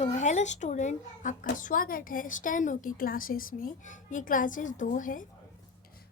Hello student, आपका स्वागत है स्टेनो की क्लासेस में। ये क्लासेस 2 है।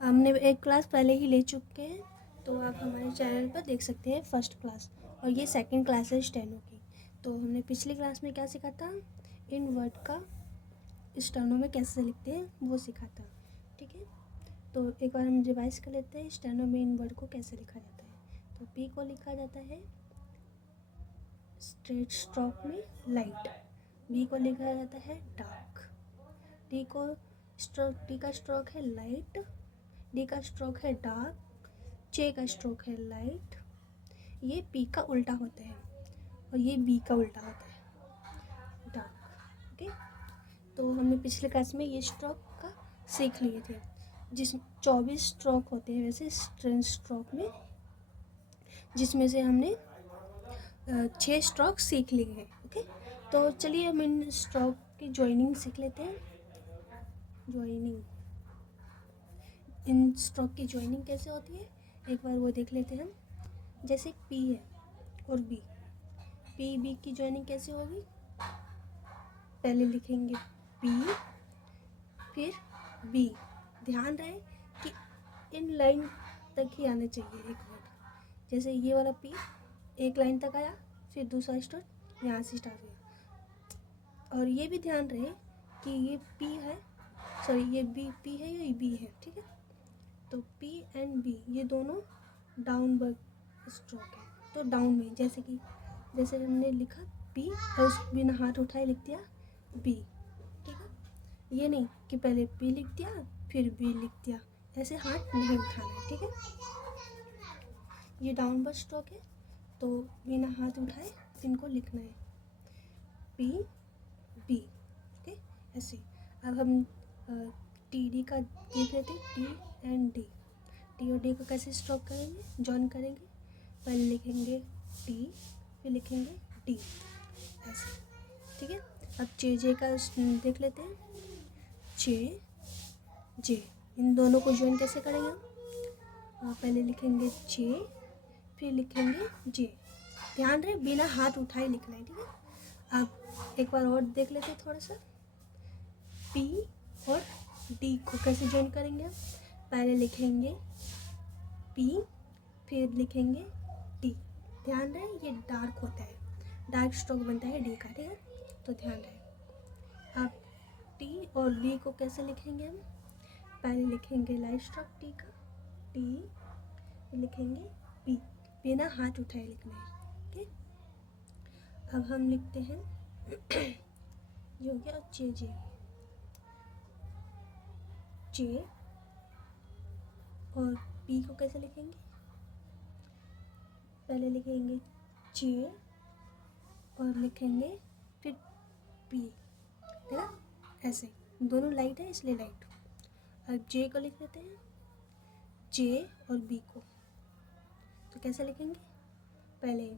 हमने एक क्लास पहले ही ले चुके हैं, तो आप हमारे चैनल पर देख सकते हैं फर्स्ट क्लास, और ये सेकंड क्लास है स्टेनो की। तो हमने पिछली क्लास में क्या सीखा था, इन वर्ड का स्टेनो में कैसे लिखते हैं वो सीखा था। ठीक है, तो एक बार हम रिवाइज कर लेते हैं स्टेनो में इन वर्ड को कैसे लिखा जाता है। तो पी को लिखा जाता है स्ट्रेट स्ट्रोक में लाइट, बी को लिखा जाता है डार्क, डी का स्ट्रोक है लाइट, डी का स्ट्रोक है डार्क, चे का स्ट्रोक है लाइट। ये पी का उल्टा होता है और ये बी का उल्टा होता है डार्क। ओके, तो हमने पिछले क्लास में ये स्ट्रोक का सीख लिए थे, जिस 24 स्ट्रोक होते हैं वैसे स्ट्रेट स्ट्रोक में, जिसमें से हमने 6 स्ट्रोक सीख लिए हैं। ओके, तो चलिए हम इन स्ट्रोक की जॉइनिंग सीख लेते हैं। जॉइनिंग, इन स्ट्रोक की जॉइनिंग कैसे होती है एक बार वो देख लेते हैं हम। जैसे पी है और बी, पी बी की जॉइनिंग कैसे होगी, पहले लिखेंगे पी फिर बी। ध्यान रहे कि इन लाइन तक ही आना चाहिए एक वर्ड। जैसे ये वाला पी एक लाइन तक आया, फिर दूसरा स्टार्ट यहाँ से स्टार्ट हुआ। और ये भी ध्यान रहे कि ये पी है, सॉरी ये बी पी है, ये बी है। ठीक है, तो पी एंड बी ये दोनों डाउन वर्ड स्ट्रोक है, तो डाउन में जैसे हमने लिखा पी और उस बिना हाथ उठाए लिख दिया बी। ठीक है, ये नहीं कि पहले पी लिख दिया फिर बी लिख दिया, ऐसे हाथ नहीं उठाना है। ठीक है, ये डाउन वर्ड स्ट्रोक है, तो बिना हाथ उठाए इनको लिखना है पी बी। ओके, ऐसे। अब हम टी डी का देख लेते हैं, टी एंड डी। टी और डी को कैसे स्ट्रोक करेंगे, जॉइन करेंगे। पहले लिखेंगे टी फिर लिखेंगे डी, ऐसे। ठीक है, अब जे का देख लेते हैं, जे। इन दोनों को जॉइन कैसे करेंगे हम, पहले लिखेंगे जे फिर लिखेंगे जे। ध्यान रहे बिना हाथ उठाए लिखना है। ठीक है, अब एक बार और देख लेते हैं थोड़ा सा, पी और डी को कैसे जॉइन करेंगे हम। पहले लिखेंगे पी फिर लिखेंगे डी। ध्यान रहे ये डार्क होता है, डार्क स्ट्रोक बनता है डी का। ठीक है, तो ध्यान रहे। अब टी और बी को कैसे लिखेंगे हम, पहले लिखेंगे लाइट स्ट्रोक टी का, टी फिर लिखेंगे बी, बिना हाथ उठाए लिखना है। ओके, अब हम लिखते हैं ये हो गया जे और पी को कैसे लिखेंगे, पहले लिखेंगे जे और लिखेंगे फिर पी। ठीक है, ऐसे दोनों लाइट है इसलिए लाइट। अब जे को लिख लेते हैं, जे और बी को तो कैसे लिखेंगे, पहले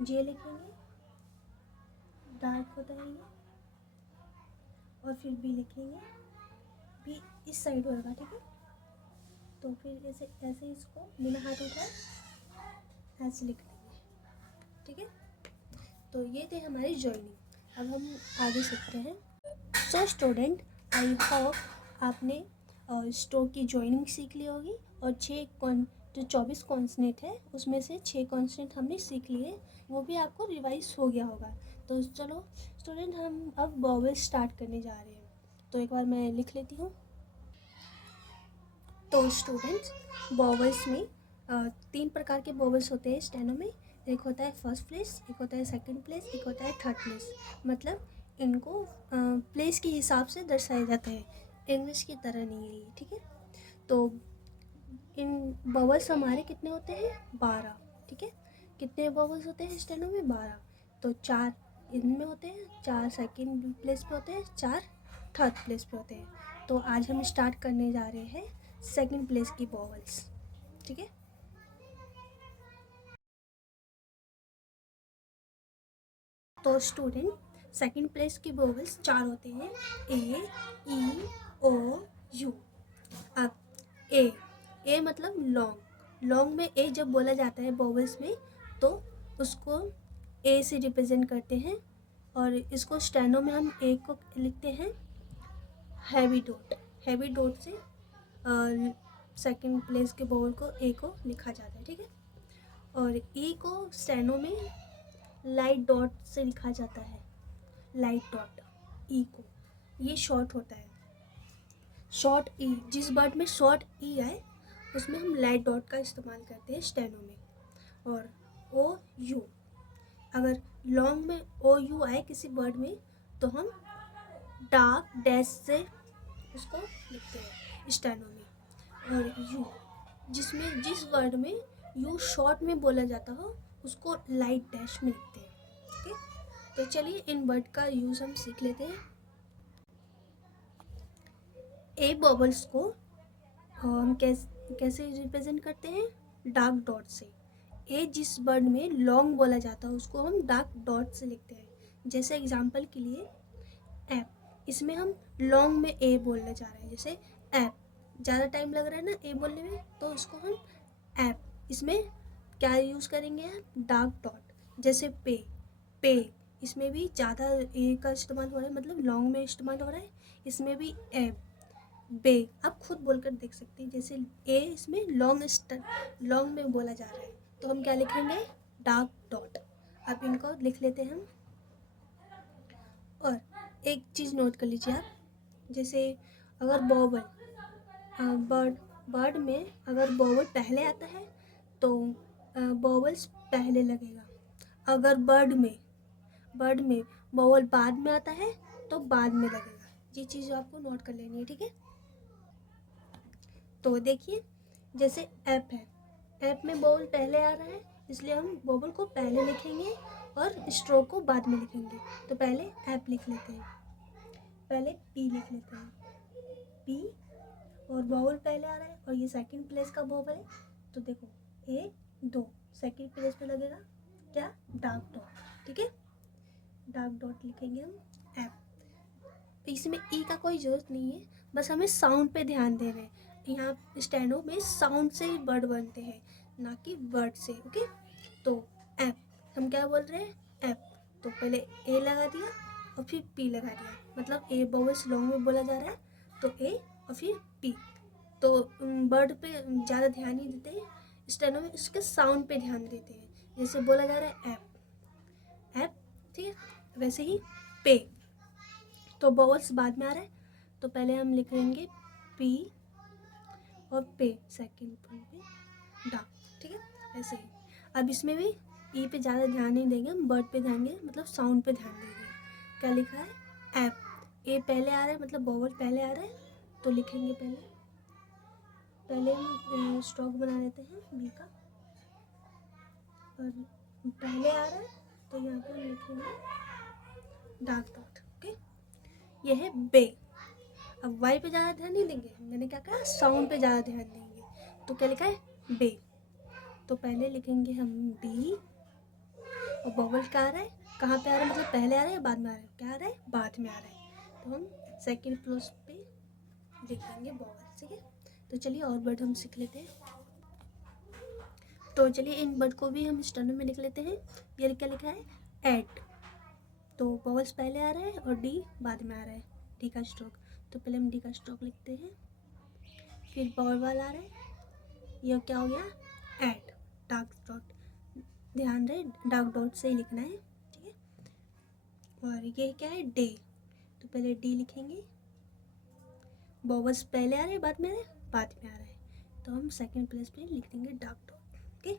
जे लिखेंगे, डार्क होता है ये, और फिर बी लिखेंगे, बी इस साइड होगा। ठीक है, तो फिर ऐसे इसको बिना हाथ उठाए ऐसे लिख लेंगे। ठीक है, तो ये थे हमारी जॉइनिंग। अब हम आगे सीखते हैं। सो स्टूडेंट, आई होप आपने स्ट्रोक की जॉइनिंग सीख ली होगी, और जो 24 कॉन्सनेंट है उसमें से 6 कॉन्सनेंट हमने सीख लिए, वो भी आपको रिवाइज हो गया होगा। तो चलो स्टूडेंट, हम अब वॉवेल स्टार्ट करने जा रहे हैं। तो एक बार मैं लिख लेती हूँ। तो स्टूडेंट्स, वॉवेल्स में 3 प्रकार के वॉवेल्स होते हैं स्टेनो में। एक होता है फर्स्ट प्लेस, एक होता है सेकंड प्लेस, एक होता है थर्ड प्लेस। मतलब इनको प्लेस के हिसाब से दर्शाया जाता है, इंग्लिश की तरह नहीं है ये। ठीक है, तो इन वॉवेल्स हमारे कितने होते हैं, 12। ठीक है, कितने वॉवेल्स होते हैं स्टेनो में, 12। तो 4 इनमें होते हैं, 4 सेकंड प्लेस पे होते हैं, 4 थर्ड प्लेस पे होते हैं। तो आज हम स्टार्ट करने जा रहे हैं सेकंड प्लेस की वॉवेल्स। ठीक है, तो स्टूडेंट सेकंड प्लेस की वॉवेल्स 4 होते हैं, ए, ई, ओ, यू। अब ए मतलब लॉन्ग। लॉन्ग में ए जब बोला जाता है वॉवेल्स में, तो उसको ए से रिप्रेजेंट करते हैं और इसको स्टेनो में हम ए को लिखते हैं हैवी डॉट। हैवी डॉट से सेकंड प्लेस के बाउल को ए को लिखा जाता है, ठीक है। और ई को स्टेनो में लाइट डॉट से लिखा जाता है, लाइट डॉट ई को, ये शॉर्ट होता है, शॉर्ट ई। जिस वर्ड में शॉर्ट ई आए उसमें हम लाइट डॉट का इस्तेमाल करते हैं स्टेनो में। और ओ यू, अगर लॉन्ग में ओ यू आए किसी वर्ड में तो हम डार्क डैश से उसको लिखते हैं स्टेनो में। और यू, जिसमें जिस वर्ड में यू शॉर्ट में बोला जाता हो उसको लाइट डैश में लिखते हैं, ठीक है। तो चलिए इन वर्ड का यूज़ हम सीख लेते हैं। ए बबल्स को हम कैसे रिप्रेजेंट करते हैं, डार्क डॉट से। ए जिस वर्ड में लॉन्ग बोला जाता है उसको हम डार्क डॉट से लिखते हैं। जैसे एग्जांपल के लिए ऐप, इसमें हम लॉन्ग में ए बोलने जा रहे हैं, जैसे ऐप, ज़्यादा टाइम लग रहा है ना ए बोलने में, तो उसको हम ऐप, इसमें क्या यूज़ करेंगे हम, डार्क डॉट। जैसे पे, पे, इसमें भी ज़्यादा ए का इस्तेमाल हो रहा है, मतलब लॉन्ग में इस्तेमाल हो रहा है, इसमें भी ऐप। बे, आप खुद बोलकर देख सकते हैं, जैसे ए इसमें लॉन्ग में बोला जा रहा है तो हम क्या लिखेंगे, डार्क डॉट। अब इनको लिख लेते हैं हम। और एक चीज़ नोट कर लीजिए आप, जैसे अगर बॉबल, बर्ड में अगर बॉबल पहले आता है तो बॉबल्स पहले लगेगा। अगर बर्ड में बॉबल बाद में आता है तो बाद में लगेगा। ये चीज़ आपको नोट कर लेनी है, ठीक है। तो देखिए जैसे ऐप है, ऐप में बॉबल पहले आ रहा है इसलिए हम बॉबल को पहले लिखेंगे और स्ट्रोक को बाद में लिखेंगे। तो पहले ऐप लिख लेते हैं, पहले पी लिख लेते हैं, पी, और बॉबल पहले आ रहा है और ये सेकंड प्लेस का बॉबल है तो देखो एक दो, सेकंड प्लेस पे लगेगा क्या, डार्क डॉट, ठीक है। डार्क डॉट लिखेंगे हम ऐप। इसमें ई का कोई ज़रूरत नहीं है, बस हमें साउंड पे ध्यान दे रहे हैं। यहाँ स्टेनो में साउंड से ही वर्ड बनते हैं, ना कि वर्ड से, ओके। तो ऐप, हम क्या बोल रहे हैं, ऐप, तो पहले ए लगा दिया और फिर पी लगा दिया, मतलब ए बॉबल्स लॉन्ग में बोला जा रहा है तो ए और फिर पी। तो वर्ड पे ज़्यादा ध्यान नहीं देते हैं, स्टेनो में इसके साउंड पे ध्यान देते हैं। जैसे बोला जा रहा है ऐप, ऐप, ठीक है। वैसे ही पे, तो बॉबल्स बाद में आ रहा है तो पहले हम लिखेंगे पी और पे सेकंड पे डा, ठीक है। ऐसे ही अब इसमें भी ई पे ज़्यादा ध्यान नहीं देंगे, हम वर्ड पे ध्यान देंगे, मतलब साउंड पे ध्यान देंगे। क्या लिखा है, ऐप, ए पहले आ रहा है मतलब बॉबल पहले आ रहा है तो लिखेंगे पहले हम स्ट्रोक बना लेते हैं बी का, और पहले आ रहा है तो यहाँ पे हम लिखेंगे डार्क डॉट, ओके। यह है बे। अब वाई पे ज़्यादा ध्यान नहीं देंगे, मैंने क्या कहा, साउंड पे ज़्यादा ध्यान देंगे। तो क्या लिखा है, बे, तो पहले लिखेंगे हम बी, और बॉबल क्या आ रहा है, कहाँ पे आ रहा है, मतलब पहले आ रहा है या बाद में आ रहा है, क्या आ रहा है, बाद में आ रहा है, तो हम सेकंड प्लेस पे लिख देंगे बॉबल, ठीक है। तो चलिए और वर्ड हम सीख लेते हैं। तो चलिए इन वर्ड को भी हम स्टेनो में लिख लेते हैं। ये क्या लिखा है, एट, तो बॉबल्स पहले आ रहा है और डी बाद में आ रहा है, डी का स्ट्रोक, तो पहले हम डी का स्ट्रोक लिखते हैं, फिर बॉबल आ रहा है, यह क्या हो गया, एट, डार्क डॉट, ध्यान रहे डार्क डॉट से ही लिखना है, ठीक है। और ये क्या है, डे, तो पहले डी लिखेंगे, बॉबल्स पहले आ रहे हैं बाद में आ रहे हैं, बाद में आ रहा है, तो हम सेकंड प्लेस पे लिख देंगे डार्क डॉट, ओके।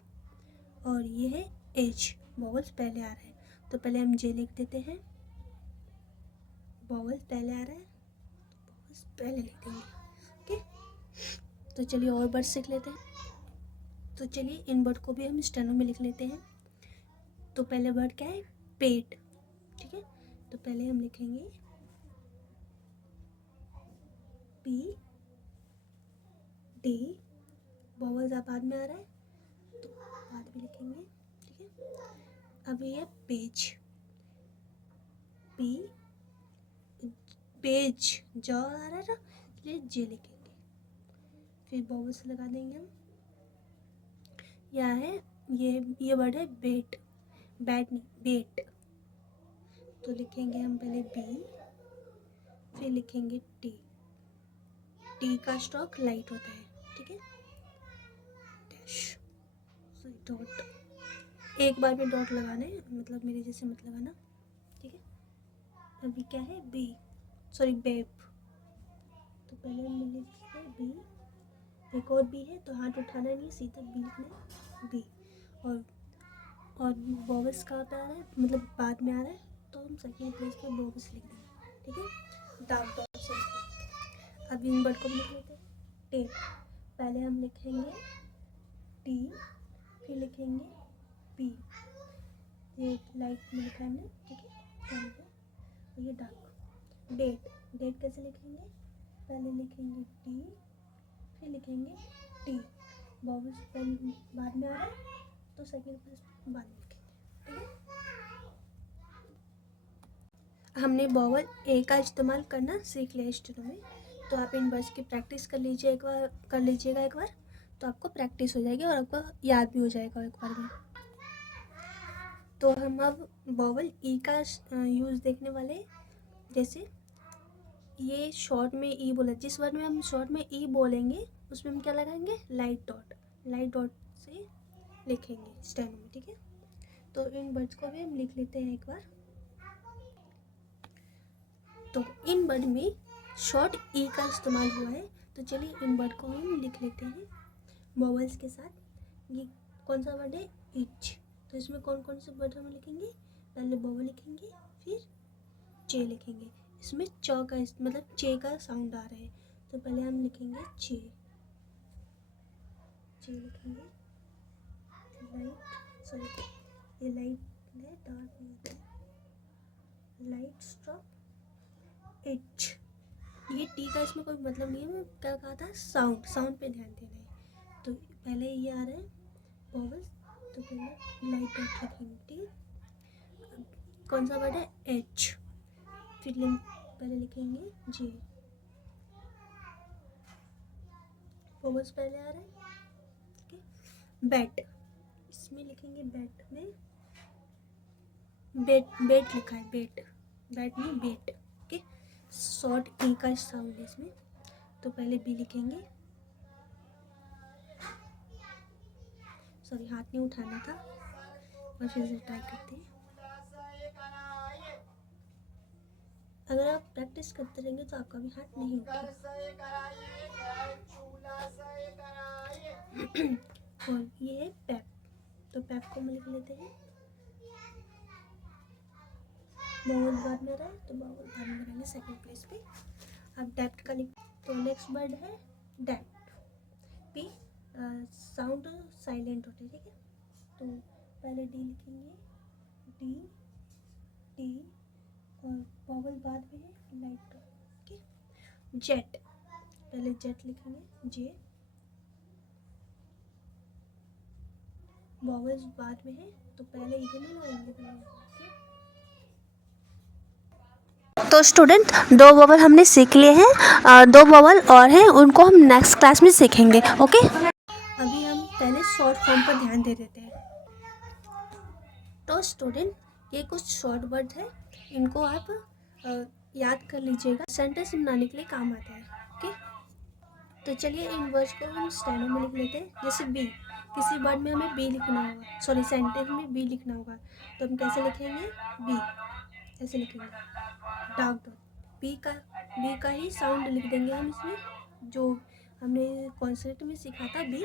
और ये है एच, बॉबल्स पहले आ रहे हैं तो पहले हम जे लिख देते हैं, बॉबल्स पहले आ रहा है तो बॉबल्स पहले लिख देंगे, ओके। तो चलिए और वर्ड सीख लेते हैं। तो चलिए इन वर्ड को भी हम स्टेनो में लिख लेते हैं। तो पहले वर्ड क्या है, पेट, ठीक है। तो पहले हम लिखेंगे पी डी, बॉबल्स बाद में आ रहा है तो बाद में लिखेंगे, ठीक है। अब ये पेज, पी, पेज जॉ आ रहा है ना इसलिए जे लिखेंगे, फिर बॉबल्स लगा देंगे हम। यह है, ये वर्ड है बेट, बैट नहीं बेट, तो लिखेंगे हम पहले बी, फिर लिखेंगे टी। टी का स्ट्रोक लाइट होता है, ठीक है। डैश, डॉट, एक बार में डॉट लगाना है, मतलब मेरे जैसे मत लगाना, ठीक है। अभी क्या है, बी, सॉरी बेब। तो पहले हम लिखते हैं बी, एक और बी है तो हाथ उठाना नहीं, सीधा बी लिखना है, बी। और बॉबस कहाँ पे आ रहा है, मतलब बाद में आ रहा है, तो हम सेकेंड प्लेस पे बॉबस लिख देंगे, ठीक है। डार्क डॉट से लिखेंगे। अब इन वर्ड को भी लिख लेते हैं। टेप, पहले हम लिखेंगे टी, फिर लिखेंगे पी, ये लाइट में लिखा है हमने, ठीक है। और ये डार्क। डेट, डेट कैसे लिखेंगे, पहले लिखेंगे टी, फिर लिखेंगे टी, बॉबस पहले बाद में आ रहा है तो सेकेंड प्लेस बाद में लिखेंगे, ठीक है। हमने बॉवल ए का इस्तेमाल करना सीख लिया स्टेनो में, तो आप इन वर्ड्स की प्रैक्टिस कर लीजिए एक बार, कर लीजिएगा एक बार, तो आपको प्रैक्टिस हो जाएगी और आपको याद भी हो जाएगा एक बार में। तो हम अब बॉवल ई का यूज़ देखने वाले। जैसे ये शॉर्ट में ई बोला, जिस वर्ड में हम शॉर्ट में ई बोलेंगे उसमें हम क्या लगाएंगे, लाइट डॉट, लाइट डॉट से लिखेंगे स्टेनो में, ठीक है। तो इन वर्ड्स को भी हम लिख लेते हैं एक बार। तो इन वर्ड में शॉर्ट ई का इस्तेमाल हुआ है, तो चलिए इन वर्ड को हम लिख लेते हैं वॉवल्स के साथ। ये कौन सा वर्ड है, इच। तो इसमें कौन कौन से वर्ड हम लिखेंगे, पहले वॉवल लिखेंगे, फिर चे लिखेंगे। इसमें च का मतलब चे का साउंड आ रहा है, तो पहले हम लिखेंगे चे, चे लिखेंगे। लाइट, सॉरी ये लाइट है, डार्क नहीं होता है। लाइट स्ट्रोक इच, ये टी का इसमें कोई मतलब नहीं है, मैं क्या कहा था, साउंड, साउंड पे ध्यान देना है। तो पहले ये आ रहा है वॉवल्स, तो पहले लाइट डॉट लिखेंगे, ठीक है। कौन सा वर्ड है, एच, फिर पहले लिखेंगे जे, वॉवल्स पहले आ रहा है, ठीक है। बैट, इसमें लिखेंगे बैट में बेट, बेट लिखा है, बेट, बैट नहीं बेट, ओके। शॉर्ट ई का साउंड है इसमें, तो पहले बी लिखेंगे, सॉरी हाथ नहीं उठाना था, और फिर से ट्राई करते हैं। अगर आप प्रैक्टिस करते रहेंगे तो आपका भी हाथ नहीं उठेगा। और ये है पैप, तो पैप को हम लिख लेते हैं। बाउल बाद में रहा है तो बाउल बाद में रहेंगे सेकंड प्लेस पे। अब डेप्थ का लिख, तो नेक्स्ट वर्ड है डेप्थ, पी साउंड साइलेंट होते, ठीक है। तो पहले डी लिखेंगे, डी, टी, और बाउल बाद में है लाइट, ठीक है। जेट, पहले जेट लिखेंगे, जे, वॉवल्स बाद में है तो पहले इधर नहीं लगाएंगे, तो स्टूडेंट दो वॉवल हमने सीख लिए हैं, दो वॉवल और हैं, उनको हम नेक्स्ट क्लास में सीखेंगे, ओके। अभी हम पहले शॉर्ट फॉर्म पर ध्यान दे देते हैं। तो स्टूडेंट ये कुछ शॉर्ट वर्ड है, इनको आप याद कर लीजिएगा, सेंटेंस बनाने के लिए काम आता है, ओके। तो चलिए इन वर्ड्स को हम स्टेनो में लिख लेते हैं। जैसे बी, किसी वर्ड में हमें बी लिखना होगा, सॉरी सेंटेंस में बी लिखना होगा, तो हम कैसे लिखेंगे, बी ऐसे लिखेंगे, डार्क डॉट, बी का ही साउंड लिख देंगे हम इसमें, जो हमने कॉन्सेप्ट में सीखा था बी,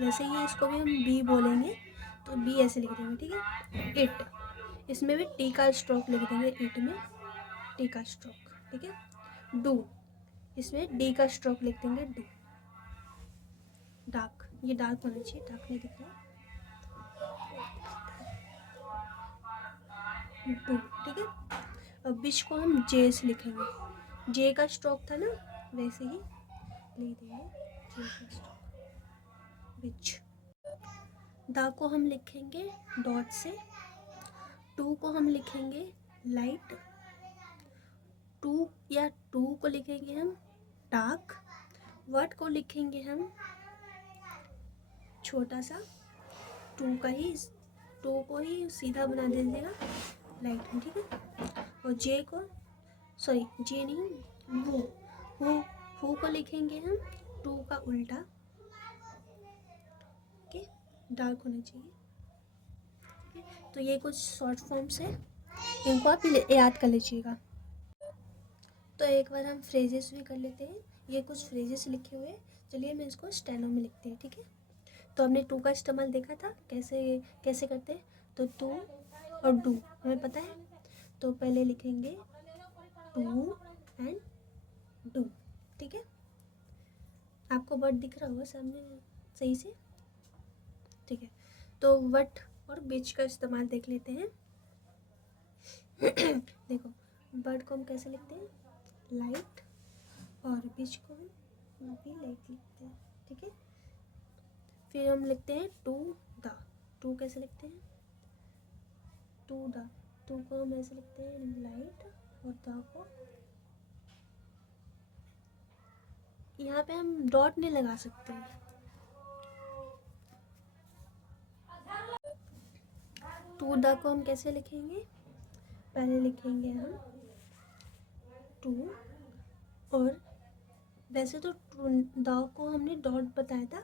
वैसे ही इसको भी हम बी बोलेंगे, तो बी ऐसे लिख देंगे, ठीक है। इट, इसमें भी टी का स्ट्रोक लिख देंगे, इट में टी का स्ट्रोक, ठीक है। डू, इसमें डी का स्ट्रोक लिख देंगे, डू। डार्क, ये डार्क होना चाहिए, डार्क नहीं दिख रहा, डू, ठीक है। अब बिच को हम जे से लिखेंगे, जे का स्ट्रोक था ना, वैसे ही लिख देंगे जे का स्ट्रोक, बिच। दा को हम लिखेंगे डॉट से, टू को हम लिखेंगे लाइट, टू या टू को लिखेंगे हम डार्क, वर्ड को लिखेंगे हम छोटा सा, टू को ही सीधा बना दीजिएगा लाइट में, ठीक है। और जे को, सॉरी जे नहीं, हु को लिखेंगे हम टू का उल्टा, ओके, डार्क होना चाहिए। तो ये कुछ शॉर्ट फॉर्म्स है, इनको आप याद कर लीजिएगा। तो एक बार हम फ्रेजेस भी कर लेते हैं। ये कुछ फ्रेजेस लिखे हुए हैं, चलिए मैं इसको स्टेनो में लिखते हैं, ठीक है। तो हमने टू का इस्तेमाल देखा था कैसे कैसे करते हैं। तो टू और डू हमें पता है, तो पहले लिखेंगे टू एंड डू, ठीक है। आपको वर्ड दिख रहा होगा सामने सही से, ठीक है। तो वट और बीच का इस्तेमाल देख लेते हैं। देखो, बर्ड को हम कैसे लिखते हैं, लाइट, और बीच को हम भी लाइट लिखते हैं, ठीक है। फिर हम लिखते हैं टू द, टू कैसे लिखते हैं, टू द, टू को हम ऐसे लिखते हैं लाइट, और द को यहाँ पे हम डॉट नहीं लगा सकते हैं। टू द को हम कैसे लिखेंगे, पहले लिखेंगे हम टू, और वैसे तो द को हमने डॉट बताया था,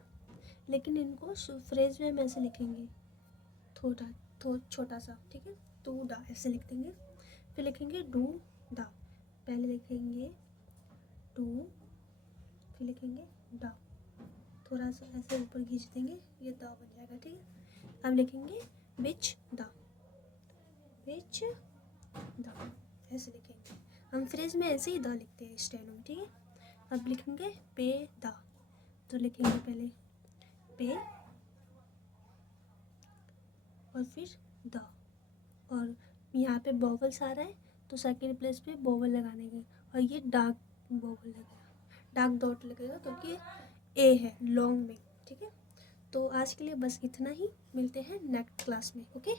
लेकिन इनको फ्रेज में हम ऐसे लिखेंगे छोटा सा, ठीक है। टू द ऐसे लिख देंगे। फिर लिखेंगे डू द, पहले लिखेंगे टू, फिर लिखेंगे द, थोड़ा सा ऐसे ऊपर खींच देंगे, ये द बन जाएगा, ठीक है। अब लिखेंगे विच द, विच द ऐसे लिखेंगे। हम फ्रेज में ऐसे ही द लिखते हैं स्टेनो में, ठीक है। अब लिखेंगे पे द, तो लिखेंगे पहले पे और फिर द, और यहाँ पे बॉवल्स आ रहा है तो सेकेंड प्लेस पे बॉवल लगाने के, और ये डार्क बॉवल लगेगा, डार्क डॉट लगेगा क्योंकि ए है लॉन्ग में, ठीक है। तो आज के लिए बस इतना ही, मिलते हैं नेक्स्ट क्लास में, ओके।